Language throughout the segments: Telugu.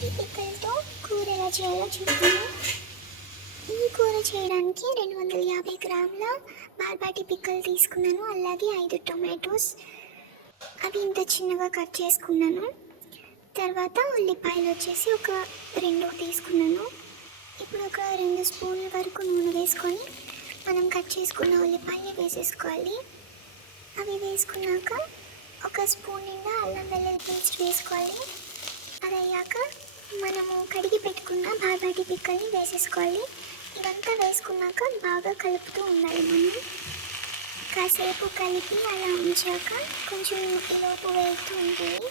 బార్బటీ పిక్కలతో కూర ఎలా చేయాలో చూద్దాము. ఈ కూర చేయడానికి 250 గ్రాముల బార్బటీ పిక్కలు తీసుకున్నాను. అలాగే 5 టొమాటోస్, అవి ఇంత చిన్నగా కట్ చేసుకున్నాను. తర్వాత ఉల్లిపాయలు వచ్చేసి ఒక 2 తీసుకున్నాను. ఇప్పుడు ఒక 2 స్పూన్ల వరకు నూనె వేసుకొని మనం కట్ చేసుకున్న ఉల్లిపాయలు వేసేసుకోవాలి. అవి వేసుకున్నాక ఒక స్పూన్ నిండా అల్లం వెల్లుల్లి పేస్ట్ వేసుకోవాలి. అది అయ్యాక మనము కడిగి పెట్టుకున్న బార్బటీ పిక్కల్ని వేసేసుకోవాలి. ఇదంతా వేసుకున్నాక బాగా కలుపుతూ ఉండాలి. మనం కాసేపు కలిపి అలా ఉంచాక కొంచెం ఈలోపు వేగుతూ ఉంటుంది.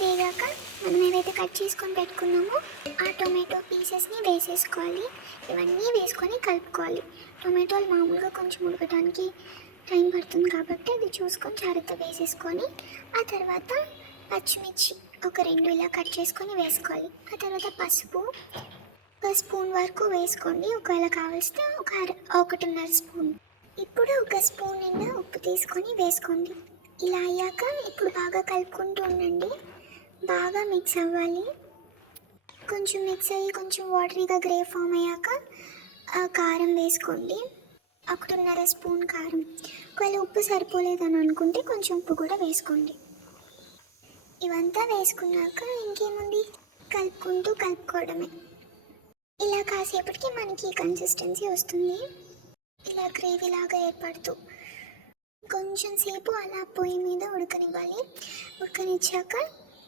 వేగాక మనం ఏవైతే కట్ చేసుకొని పెట్టుకున్నామో ఆ టొమాటో పీసెస్ని వేసేసుకోవాలి. ఇవన్నీ వేసుకొని కలుపుకోవాలి. టొమాటోలు మామూలుగా కొంచెం ఉడకడానికి టైం పడుతుంది కాబట్టి అది చూసుకొని జాగ్రత్త వేసేసుకొని ఆ తర్వాత పచ్చిమిర్చి ఒక 2 ఇలా కట్ చేసుకొని వేసుకోవాలి. ఆ తర్వాత పసుపు ఒక స్పూన్ వరకు వేసుకోండి. ఒకవేళ కావలిస్తే ఒక 1.5 స్పూన్. ఇప్పుడు ఒక స్పూన్ నిండా ఉప్పు తీసుకొని వేసుకోండి. ఇలా అయ్యాక ఇప్పుడు బాగా కలుపుకుంటూ ఉండండి. బాగా మిక్స్ అవ్వాలి. కొంచెం మిక్స్ అయ్యి కొంచెం వాటరీగా గ్రేవ్ ఫామ్ అయ్యాక కారం వేసుకోండి. 1.5 స్పూన్ కారం. ఒకవేళ ఉప్పు సరిపోలేదని అనుకుంటే కొంచెం ఉప్పు కూడా వేసుకోండి. ఇవంతా వేసుకున్నాక ఇంకేముంది, కలుపుకోవడమే. ఇలా కాసేపటికి మనకి కన్సిస్టెన్సీ వస్తుంది. ఇలా గ్రేవీ లాగా ఏర్పడుతూ కొంచెం సేపు అలా పొయ్యి మీద ఉడకనివ్వాలి. ఉడకనిచ్చాక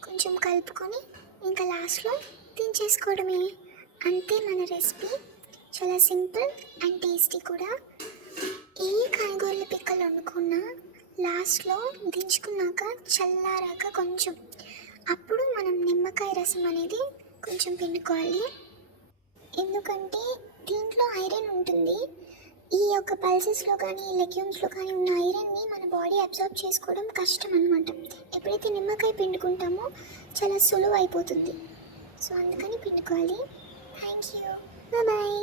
కొంచెం కలుపుకొని ఇంకా లాస్ట్లో దించేసుకోవడమే. అంతే మన రెసిపీ. చాలా సింపుల్ అండ్ టేస్టీ కూడా. ఏ కాయగూరల పిక్కలు వండుకున్నా లాస్ట్లో దించుకున్నాక చల్లారాక కొంచెం అప్పుడు మనం నిమ్మకాయ రసం అనేది కొంచెం పిండుకోవాలి. ఎందుకంటే దీంట్లో ఐరన్ ఉంటుంది. ఈ యొక్క పల్సెస్లో కానీ లెగ్యూమ్స్లో కానీ ఉన్న ఐరన్ని మన బాడీ అబ్జర్వ్ చేసుకోవడం కష్టం అన్నమాట. ఎప్పుడైతే నిమ్మకాయ పిండుకుంటామో చాలా సులువు అయిపోతుంది. సో అందుకని పిండుకోవాలి. Thank you. బాయ్.